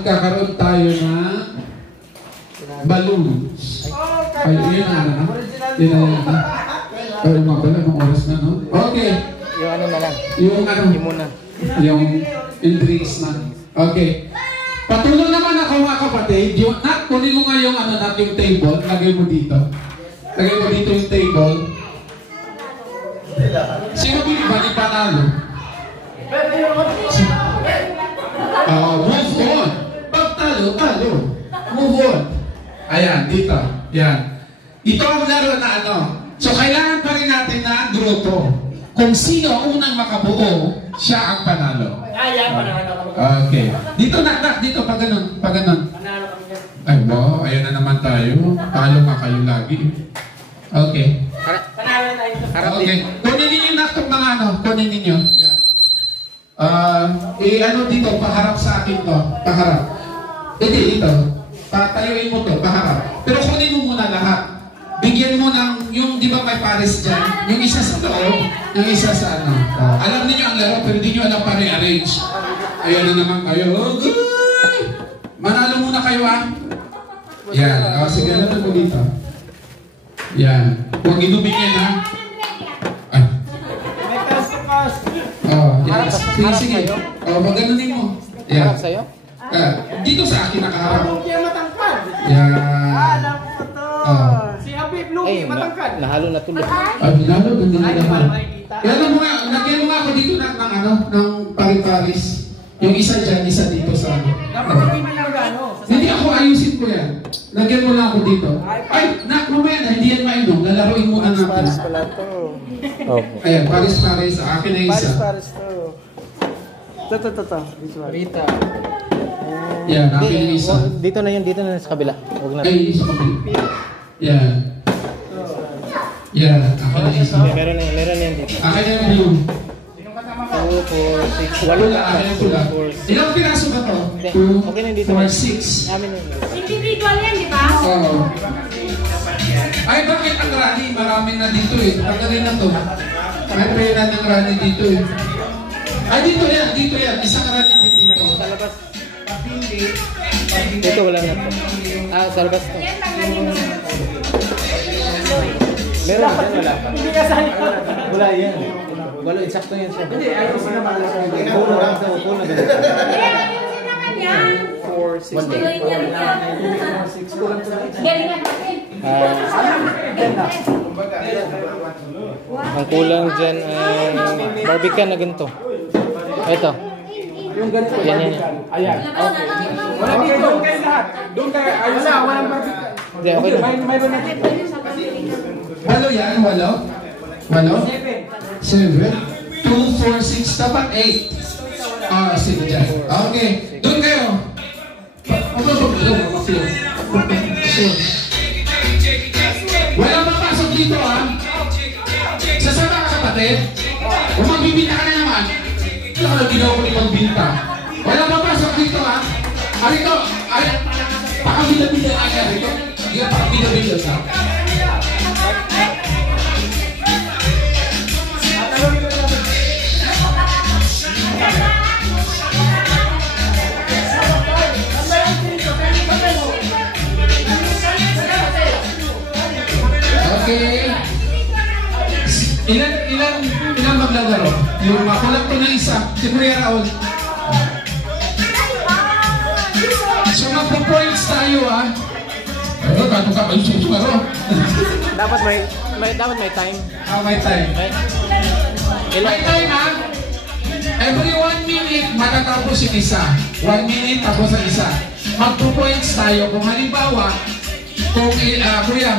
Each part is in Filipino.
magkakaroon tayo ng balloons. Ay, yun na. Yun na. Ay, mabala, ng oras na, no? Okay. Yung ano na lang. Yung ano? Yung muna. Yung drinks na. Okay. Patulong naman ako mga kapatid. Yung, kunin mo nga yung ano natin, yung table. Lagay mo dito. Lagay mo dito yung table. Sino ba ni panalo? Move on. Pag talo. Move on. Ayan, dito. Yan. Ito ang laro na ano. So, kailangan pa rin natin na grupo. Kung sino ang unang makabuo, siya ang panalo. Okay. Dito, nak. Dito, pag ganun. Ay, wow. Ayan na naman tayo. Talo nga kayo lagi. Okay. Okay. Kunin ninyo na itong mga ano. Kunin ninyo. Yan. Ano dito, paharap sa akin to. Paharap. Hindi, dito. Patayuin mo to, paharap. Pero kunin mo muna lahat. Bigyan mo ng, yung di ba may pares dyan? Yung isa sa loob, yung isa sa ano. Alam niyo ang laro, pero di nyo alam pa re-arrange. Ayan na naman kayo. Okay. Manalo muna kayo Yan. Sige, natin mo dito. Yan. Huwag inumin yan Ay. Yan. Sige. Maganunin mo. Yan. Dito sa akin nakaharap. Yan. Si Habib Lugi, matangkad. Nahalo na tuloy. Nahalo, hindi na naman. Kaya alam mo nga, lagyan mo nga ako dito ng paring-paris. Yung isa dyan, isa dito sa ano. Hindi ako ayusin ko yan. Lagyan mo lang ako dito. Ay, mamaya na, hindi yan mainom. Lalaroin mo na natin. Paris pala to. Ayan, paris-paris. Akin na isa. Paris to. Ito. Rita. Yan, akin na isa. Dito na sa kabila. Huwag na. Ay, isa kabila. Yan. Yan, akin na isa. Meron na yan dito. Akin na yung blue. 2, 4, 6. Walo na, akin yung pula. Ilang piraso ba to? 2, 4, 6. Amin yun. Individual yan, di ba? Oo. Ay, bakit ang rani? Maraming na dito Tagalin na to. May pera ng rani dito Ay, dito yan. Isang rani din dito. Sa labas. Dito wala na to. Sa labas to. Yan, tanggalin mo. Meron, wala pa. Hindi ka sali. Wala yan. Wala, insakto yan siya. Hindi, ayusin naman. Puno lang sa upo na ganito. Ayusin naman yan. 4, 6, Tuloy niya yan. Galingan natin. Ang kulang dyan ay barbican na ganito. Ito. Yung ganito. Yan. Ayan. Okay. Wala dito. Doon kayo lahat. Doon kayo. Ayun na. Walang barbican. Hindi, okay lang. Mayroon na dito. Walo yan, walo? 7. 2, 4, 6, dapat 8. Sige dyan. Okay. Doon kayo. Walang mapasok dito Sasama ka kapatid? Kung magbibinta ka na naman, ito ka na ginawa ko ni pagbinta. Walang mapasok dito Arito, pakabila-bila na yan rito. Hindi ka pakabila-bila Okay. Ilan maglalaro? Yung makulat ko na isa. Si Kuya Raul. So magpo-points tayo Ano, bago ka kayo susumaro? Dapat may time. May time. May time Every 1 minute, matatapos yung isa. 1 minute, tapos ang isa. Magpo-points tayo. Kung halimbawa, Kuya,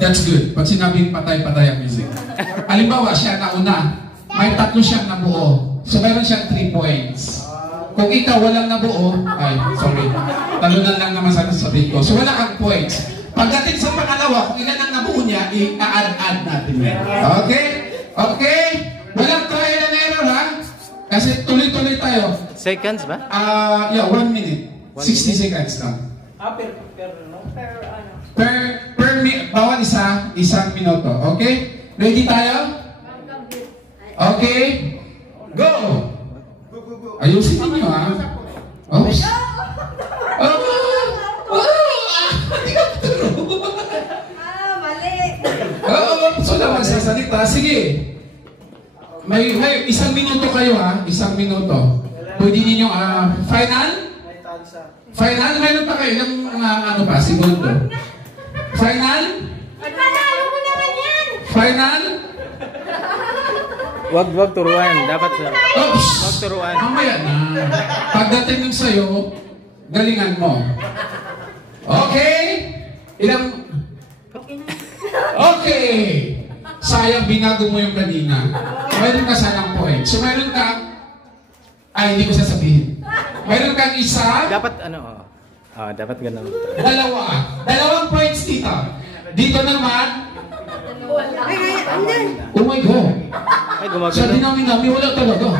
that's good. Pag sinabing patay-patay ang music. Halimbawa, siya nauna. May 3 siyang nabuo. So, meron siyang 3 points. Kung ikaw walang nabuo, sorry. Talunan lang naman sana sabihin ko. So, wala kang points. Pagdating sa pangalawa, kung ilan ang nabuo niya, i-add natin. Okay? Okay? Walang trial and error, Kasi tuloy-tuloy tayo. Seconds ba? 1 minute. 60 seconds lang. Bawat isang minuto. Okay? Ready tayo? Okay? Go! Ayusin ninyo Oops. Hindi ka turo. Mali. Oops, wala magsasalita. Sige. May 1 minuto kayo ha. 1 minuto. Pwede ninyo, final? Final? Meron pa kayo ng ano pa, segundo. Final? Panalo mo naman yan. Final? Wag turuan. Dapat sa... Oops! Wag turuan. Mamaya na. Pagdating ng sayo, galingan mo. Okay? Ilang... Okay! Sayang, binago mo yung kanina. Mayroon ka sanang point. So mayroon ka... Ay, hindi ko sasabihin. Mayroon kang isa, Dapat ano, dapat ganun. dalawa. 2 points dito. Dito naman, oh my God. Ay, Sa gumagano. dinami-nami, wala talaga.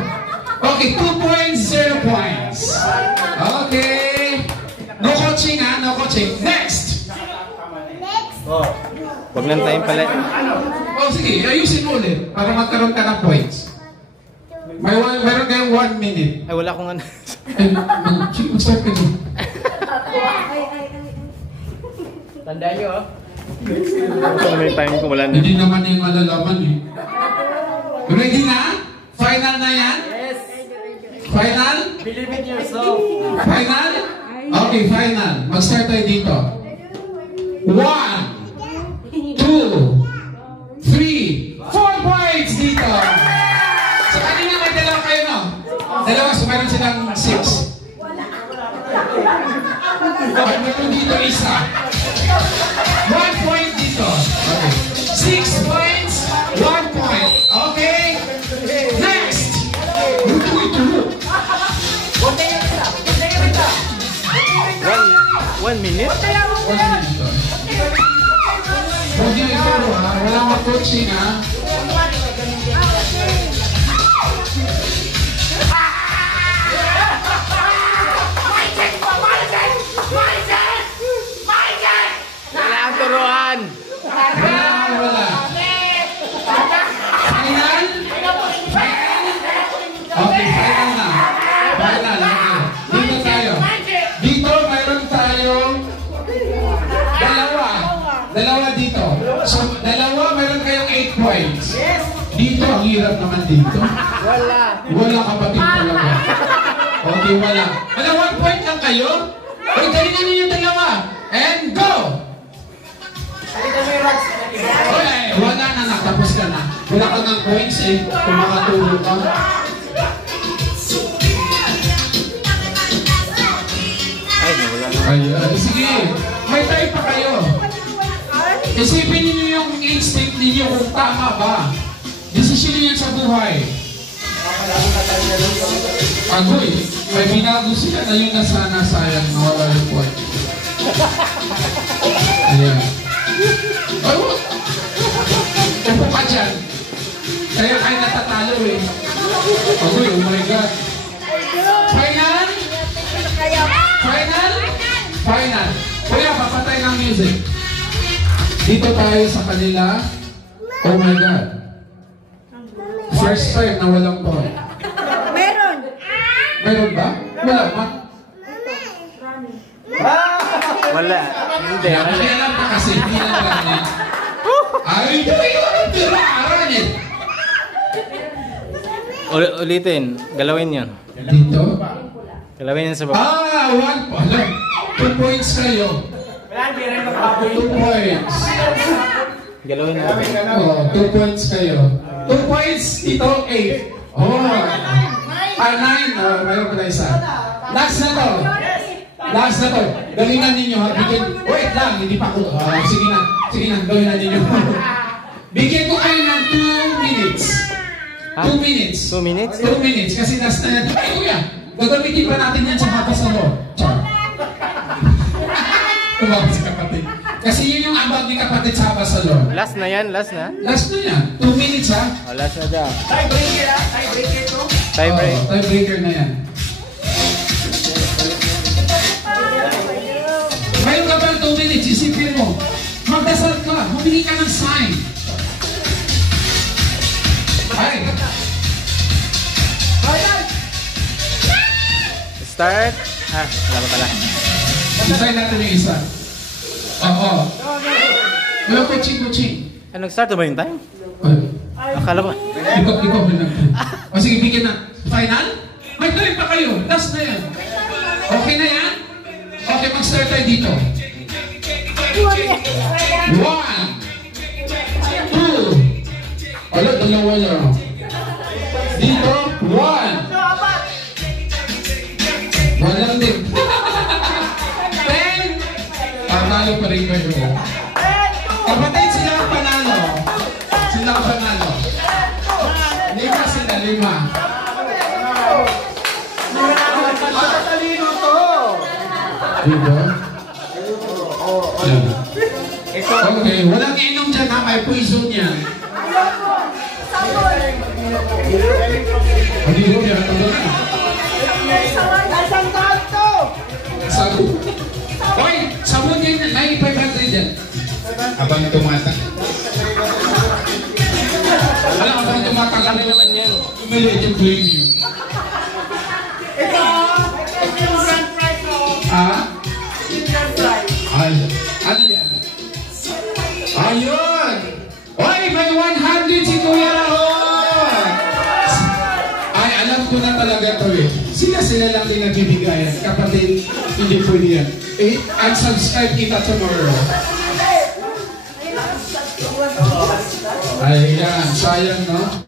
Okay, 2 points, 0 points. Okay. No coaching ha, no coaching. Next! Wag lang tayong pala. Oh, sige, ayusin mo ulit para magkaroon ka ng points. Meron kayong 1 minute. Ay, wala akong ano. Ay, sige, mag-start ka dyan. Tandaan nyo, oh. Kung may time ko, wala na. Hindi naman yung malalaman eh. Ready na? Final na yan? Yes. Final? Believe in yourself. Final? Okay, final. Mag-start tayo dito. 1, 2, 3, 4 points dito! Sa kanina may dalawa kayo, no? Dalawa, so mayroon silang 6. Okay, mayroon dito isa. 1 point dito. Okay. 6 points, 1 point. Okay? Next! Ito. 1 minute? 1 minute dito. Huwag niyo ituro ha. Walang mag-coaching ha. Wala ang turuan! Wala. Final? Final? Okay, final na. Final, okay. Dito tayo. Dito, mayroon tayong dalawa dito. So, dalawa, mayroon kayong 8 points. Dito, ang hirap naman dito. Wala kapatid talaga. Okay, wala. 1 point lang kayo. Uy, galingan niyo yung dalawa. And go! Okay, wala na, nakapos ka na. Wala ka ng points eh, kung makatulog ka. Ay, wala na. Ayan, sige, may tayo pa kayo. Isipin niyo yung instinct ninyo kung tama ba. Desisyon niyo yan sa buhay. Agoy, may binago sila na yun na sana sayang nawala yung point. Ayan. Ay, wala. Upo ka dyan. Kaya kayo natatalo eh. Agoy, oh my God. Final? Final? Final. Kuya, papatay ng music. Dito tayo sa kanila. Oh my God. First time na walang point. Meron. Meron ba? Wala pa. Wala. Hindi. Nakialam ka kasi. Hindi na lang yan. Ay, ito yung tira-aran eh. Ulitin. Galawin yun. Dito? Galawin yun sa baba. 1 point. 2 points kayo. 2 points. Galawin na. Oh, 2 points kayo. 2 points, ito 8. Oh. 9. Oh, mayroon pa na isa. Last na to. Last na to. Galingan ninyo ha. Wait lang, hindi pa ako. Sige na. Sige na, gawin na ninyo. Bigyan ko kayo ng 2 minutes. 2 minutes. 2 minutes? 2 minutes. Kasi last na yan. Ay, kuya. Gagamitin pa natin yan sa kapasalo. Char. Tumawag si kapatid. Kasi yun yung ambag ni kapatid sa kapasalo. Last na yan, last na. Last na yan. 2 minutes ha. Oh, last na dyan. Tiebreaker, ha? Tiebreaker to. Tie break. Oh, tiebreaker na yan. Mayroon ka pa 2 minutes. Isipin mo. Magdasal ka. Humingi ka ng sign. Ay. Start. Ah, wala pa pala. Try natin yung isa. Oo. Wala kuching-kuching. Ah, nag-start na ba yung time? Akala ko. Ikaw ba lang? O sige, bigyan na. Final? May time pa kayo. Last na yan. Okay na yan? Okay, mag-start tayo dito. 1, 2. Wala, dalawa lang. Dito, 1. Walang din. 10. Panalo pa rin kayo. Kapatid, sila ang panalo. Sila ang panalo. 5 sila, 5. Matatalino to. Diba? Yan. Okay, walang inom dyan ha, may poison yan. Hindi ko yan, ito na. Nasaan to? Sabon. Hoy, sabon yan, may 500 yan. Abang tumata. Wala, abang tumata ka na naman yan. Umilit yung blame you. Ah? Ay, ano yan? Ayun! Hoy, may 100 si Kuya Raon! Ay, alam ko na talaga to eh. Sila lang din nagbibigayan. Kapatid, hindi pwede yan. Eh, unsubscribe kita tomorrow. Ayan, sayang no?